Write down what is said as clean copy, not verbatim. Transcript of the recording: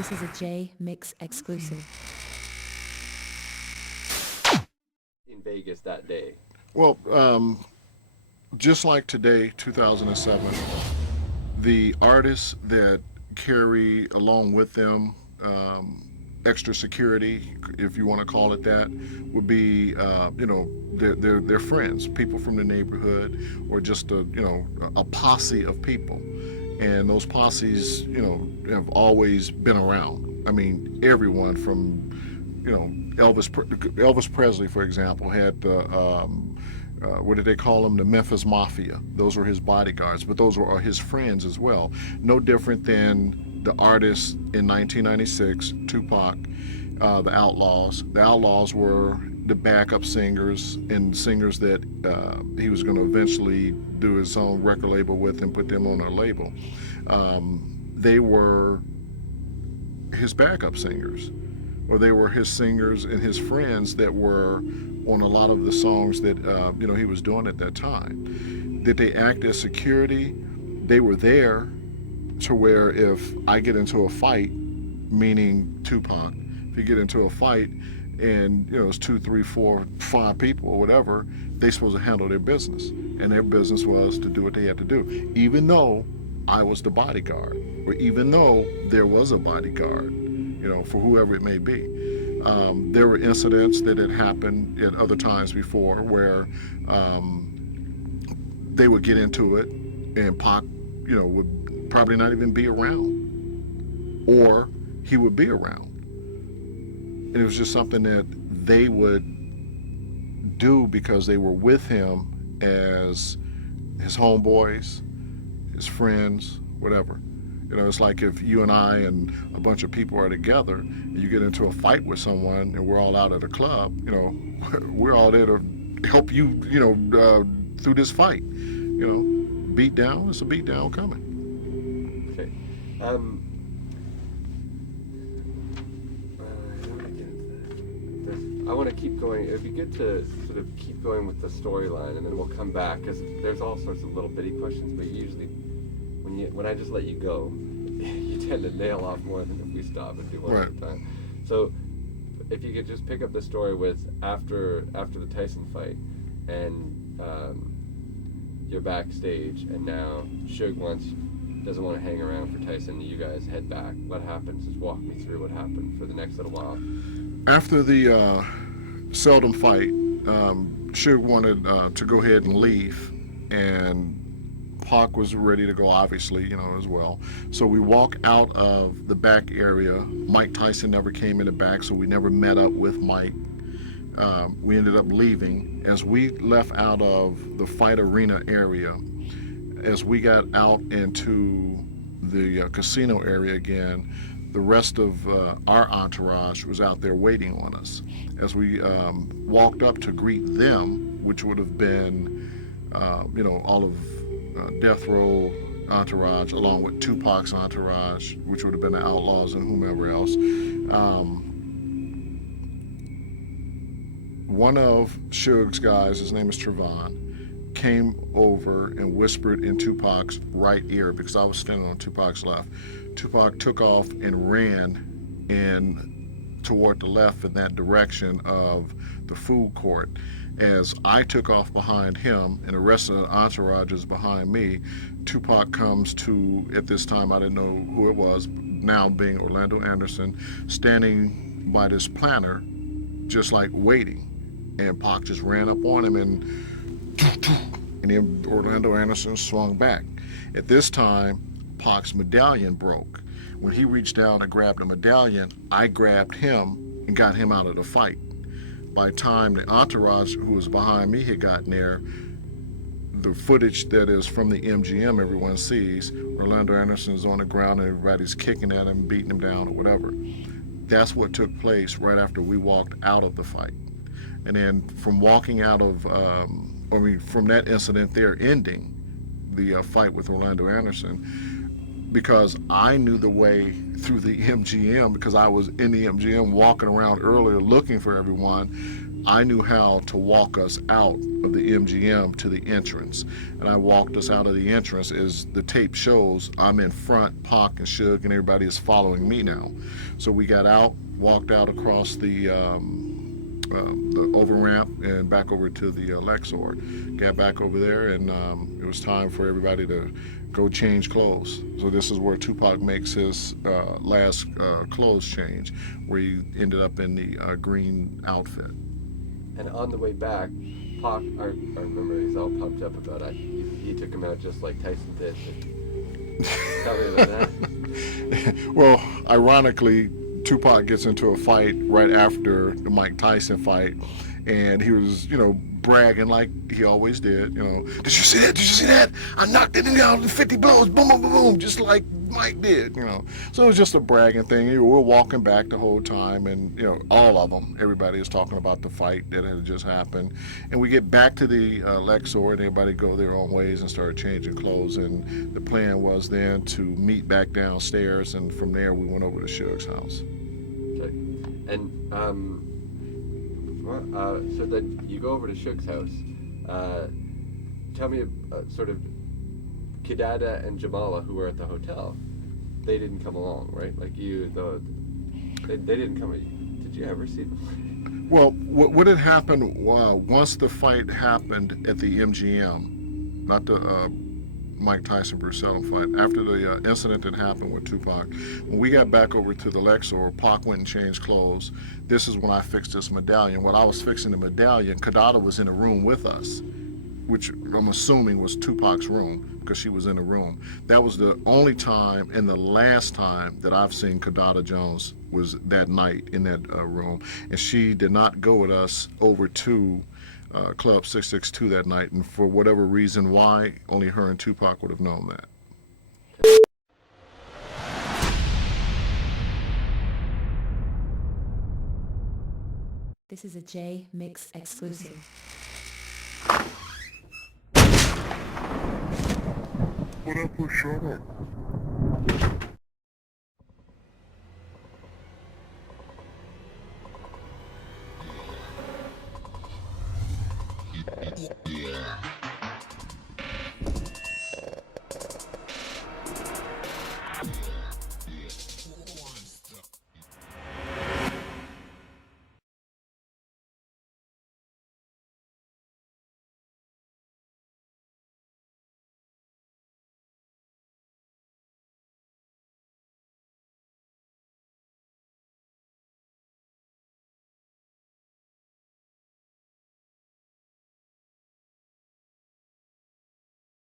This is a Jmix exclusive. In Vegas that day. Well, just like today, 2007, the artists that carry along with them extra security, if you want to call it that, would be their friends, people from the neighborhood, or just a posse of people. And those posses, have always been around. I mean, everyone from Elvis Presley, for example, had the what did they call them? The Memphis Mafia. Those were his bodyguards, but those were his friends as well. No different than the artists in 1996, Tupac, the Outlaws. The Outlaws were the backup singers and singers that he was going to eventually do his own record label with and put them on a label. They were his backup singers, or they were his singers and his friends that were on a lot of the songs that he was doing at that time. Did they act as security? They were there to where if I get into a fight, meaning Tupac, if you get into a fight and it's 2, 3, 4, 5 people or whatever, they're supposed to handle their business, and their business was to do what they had to do, even though I was the bodyguard, or even though there was a bodyguard, for whoever it may be. There were incidents that had happened at other times before where they would get into it, and Pac, would probably not even be around, or he would be around. And it was just something that they would do because they were with him as his homeboys, his friends, whatever. It's like if you and I and a bunch of people are together and you get into a fight with someone and we're all out at a club, we're all there to help you, through this fight. Beat down, it's a beat down coming. Okay. I want to keep going. It'd be good to sort of keep going with the storyline, and then we'll come back, because there's all sorts of little bitty questions, but usually when I just let you go, you tend to nail off more than if we stop and do one at a time. So if you could just pick up the story with after the Tyson fight, and you're backstage, and now Suge doesn't want to hang around for Tyson, you guys head back. What happens? Just walk me through what happened for the next little while. After the Seldom fight, Suge wanted to go ahead and leave, and Pac was ready to go, obviously, as well. So we walk out of the back area. Mike Tyson never came in the back, so we never met up with Mike. We ended up leaving. As we left out of the fight arena area, as we got out into the casino area again, the rest of our entourage was out there waiting on us. As we walked up to greet them, which would have been, all of Death Row entourage, along with 2pac's entourage, which would have been the Outlaws and whomever else. One of Suge's guys, his name is Trevon, came over and whispered in 2pac's right ear, because I was standing on 2pac's left. Tupac took off and ran toward the left in that direction of the food court. As I took off behind him and the rest of the entourage is behind me, Tupac comes to, at this time I didn't know who it was, now being Orlando Anderson, standing by this planter, just like waiting. And Pac just ran up on him, and then Orlando Anderson swung back. At this time, Pac's medallion broke. When he reached down and grabbed the medallion, I grabbed him and got him out of the fight. By the time the entourage who was behind me had gotten there, the footage that is from the MGM everyone sees, Orlando Anderson's on the ground and everybody's kicking at him, beating him down or whatever. That's what took place right after we walked out of the fight. And then from walking out of, from that incident there ending the fight with Orlando Anderson, because I knew the way through the MGM, because I was in the MGM walking around earlier looking for everyone, I knew how to walk us out of the MGM to the entrance. And I walked us out of the entrance. As the tape shows, I'm in front, Pac and Suge, and everybody is following me now. So we got out, walked out across the over ramp and back over to the Lexor. Got back over there, and it was time for everybody to go change clothes. So this is where Tupac makes his last clothes change, where he ended up in the green outfit. And on the way back, Pac, I remember he's all pumped up about it. He took him out just like Tyson did. Tell me about that. Well, ironically, Tupac gets into a fight right after the Mike Tyson fight, and he was, bragging like he always did. Did you see that? Did you see that? I knocked it down in 50 blows, boom, boom, boom, boom, just like Mike did. So it was just a bragging thing. We're walking back the whole time, and all of them, everybody is talking about the fight that had just happened. And we get back to the Lexor, and everybody go their own ways and start changing clothes. And the plan was then to meet back downstairs, and from there we went over to Suge's house. Okay. And so then you go over to Suge's house. Tell me sort of Kidada and Jamala, who were at the hotel. They didn't come along, right? Like they didn't come. Did you ever see them? Well, what had happened once the fight happened at the MGM, not the Mike Tyson Bruce Seldon fight, after the incident that happened with Tupac, when we got back over to the Lexor, Pac went and changed clothes. This is when I fixed this medallion. When I was fixing the medallion, Kidada was in the room with us, which I'm assuming was Tupac's room, because she was in the room. That was the only time and the last time that I've seen Kidada Jones was that night in that room. And she did not go with us over to Club 662 that night, and for whatever reason why, only her and Tupac would have known that. This is a Jmix exclusive. What up, shut up?